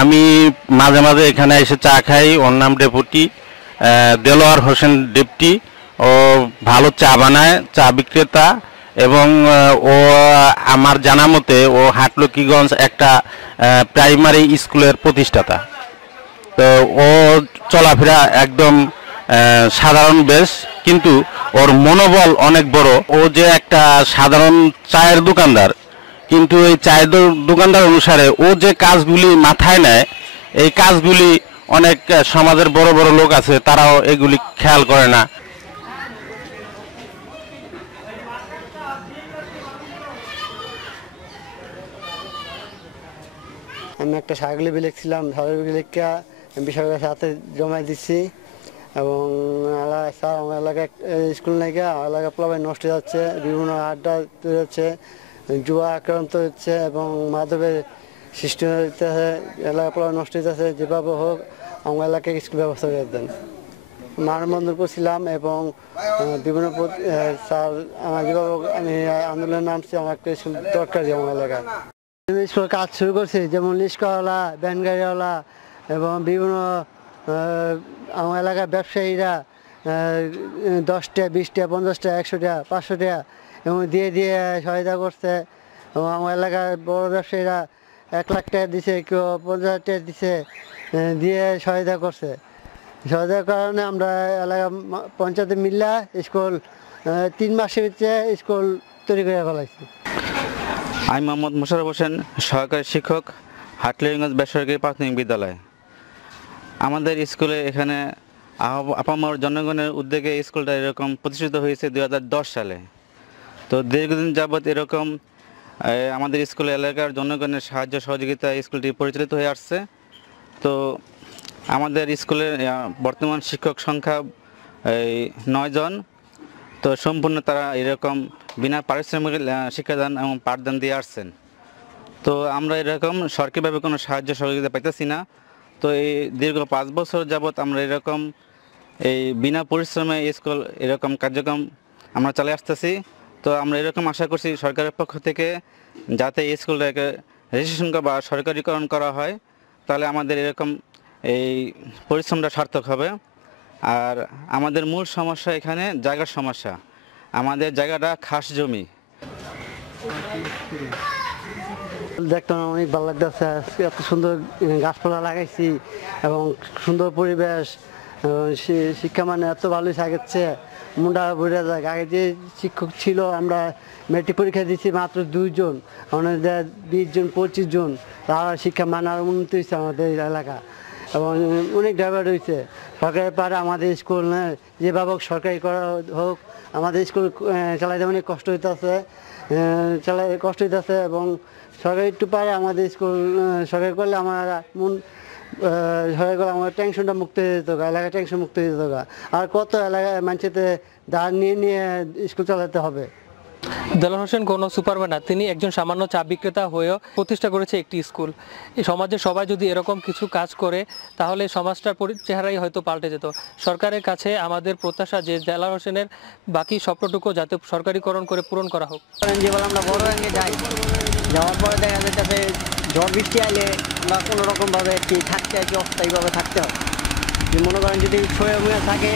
আমি মাঝে মাঝে এখানে এসে চা খাই। ওর নাম ডেপুটি দেলোয়ার হোসেন ডেপুটি। ও ভালো চা বানায়, চা বিক্রেতা। এবং ও আমার জানা মতে ও হাটলকিগঞ্জ একটা প্রাইমারি স্কুলের প্রতিষ্ঠাতা। তো ও চলাফেরা একদম সাধারণ বেশ, কিন্তু ওর মনোবল অনেক বড়। ও যে একটা সাধারণ চায়ের দোকানদার, কিন্তু এই চায়ের দোকানদার অনুসারে ও যে কাজগুলি মাথায় নেয়, এই কাজগুলি অনেক সমাজের বড় বড় লোক আছে, তারাও এগুলি খেয়াল করে না। আমি একটা স্মারকলিপি লিখছিলাম, স্মারকলিপি লিখে বিষয়ের সাথে জমা দিচ্ছি। এবং স্যার আমার এলাকায় স্কুল নাকি আমার এলাকা প্লাবে নষ্ট হয়ে যাচ্ছে, বিভিন্ন আড্ডা তৈরি হচ্ছে, জুয়া আক্রান্ত হচ্ছে এবং মাদকের সৃষ্টি হইতেছে, এলাকা প্লাবে নষ্ট হইতেছে। যেভাবে হোক আমার এলাকায় স্কুল ব্যবস্থা করে দেন। মানববন্ধন করছিলাম এবং বিভিন্ন স্যার আমার যেভাবে আমি আন্দোলনে নামছি, আমার একটা স্কুল দরকারি আমার এলাকায়। স্কুল কাজ শুরু করছি, যেমন রিক্সাওয়ালা, ভ্যান গাড়িওয়ালা এবং বিভিন্ন আমার এলাকার ব্যবসায়ীরা 10টা 20টা 50টা 100টা 500টা এবং দিয়ে দিয়ে সহায়তা করছে। এবং আমার এলাকার বড় ব্যবসায়ীরা 1 লাখ টাকা দিছে, কেউ 50,000 টাকা দিছে, দিয়ে সহায়তা করছে। সহায়তার কারণে আমরা এলাকা পঞ্চায়েতে মিল্লা স্কুল 3 মাসের ভিতরে স্কুল তৈরি করে ফেলাইছি। আমি মোহাম্মদ মোশাররফ হোসেন, সহকারী শিক্ষক, হাটলকিগঞ্জ বেসরকারি প্রাথমিক বিদ্যালয়। আমাদের স্কুলে এখানে আপামর জনগণের উদ্যোগে স্কুলটা এরকম প্রতিষ্ঠিত হয়েছে 2010 সালে। তো দীর্ঘদিন যাবৎ এরকম আমাদের স্কুলে এলাকার জনগণের সাহায্য সহযোগিতা স্কুলটি পরিচালিত হয়ে আসছে। তো আমাদের স্কুলের বর্তমান শিক্ষক সংখ্যা 9 জন। তো সম্পূর্ণ তারা এরকম বিনা পারিশ্রমিক শিক্ষাদান এবং পাঠদান দিয়ে আসছেন। তো আমরা এরকম সরকারিভাবে কোনো সাহায্য সহযোগিতা পাইতেছি না। তো এই দীর্ঘ 5 বছর যাবৎ আমরা এরকম এই বিনা পরিশ্রমে স্কুল এরকম কার্যক্রম আমরা চালিয়ে আসতেছি। তো আমরা এরকম আশা করছি সরকারের পক্ষ থেকে যাতে এই স্কুলটাকে রেজিস্ট্রেশন বা সরকারিকরণ করা হয়, তাহলে আমাদের এরকম এই পরিশ্রমটা সার্থক হবে। আর আমাদের মূল সমস্যা এখানে জায়গার সমস্যা। আমাদের জায়গাটা খাস জমি। দেখতে অনেক ভালো লাগতেছে, এত সুন্দর গাছপালা লাগাইছি এবং সুন্দর পরিবেশ, শিক্ষা মানে এত ভালোই থাকছে, মুন্ডা বুড়ে যায়। আগে যে শিক্ষক ছিল, আমরা মেট্রিক পরীক্ষা দিচ্ছি মাত্র 2 জন, আমাদের 20 জন 25 জন। তারা শিক্ষা মানে আরও উন্নতি হয়েছে আমাদের এলাকা এবং অনেক ডেভেলপ হয়েছে। সরকারের পারে আমাদের স্কুল যেভাবে সরকারি করা হোক, আমাদের স্কুল চালাইতে অনেক কষ্ট হইতেছে, এবং সরকারি একটু পারে আমাদের স্কুল সরকারি করলে আমার সরকারি করলে আমার টেনশনটা মুক্ত হয়ে যেত, এলাকায় টেনশন মুক্ত হয়ে যেত। আর কত এলাকায় মানুষেতে দাঁড় নিয়ে নিয়ে স্কুল চালাতে হবে। দেলোয়ার হোসেন কোনো সুপারম্যান না, তিনি একজন সামান্য চা বিক্রেতা হয়েও প্রতিষ্ঠা করেছে একটি স্কুল। এই সমাজের সবাই যদি এরকম কিছু কাজ করে, তাহলে সমাজটার চেহারাই হয়তো পাল্টে যেত। সরকারের কাছে আমাদের প্রত্যাশা যে দেলোয়ার হোসেনের বাকি স্বপ্নটুকু যাতে সরকারিকরণ করে পূরণ করা হোক। যেগুলো আমরা বড় রঙে যাই, যাওয়ার পরে দেখা যাচ্ছে ঝড় বৃষ্টি আইলে আমরা কোনো রকমভাবে থাকতে হয়, অস্থায়ীভাবে থাকতে হয়। মনে করেন যদি ছয় থাকে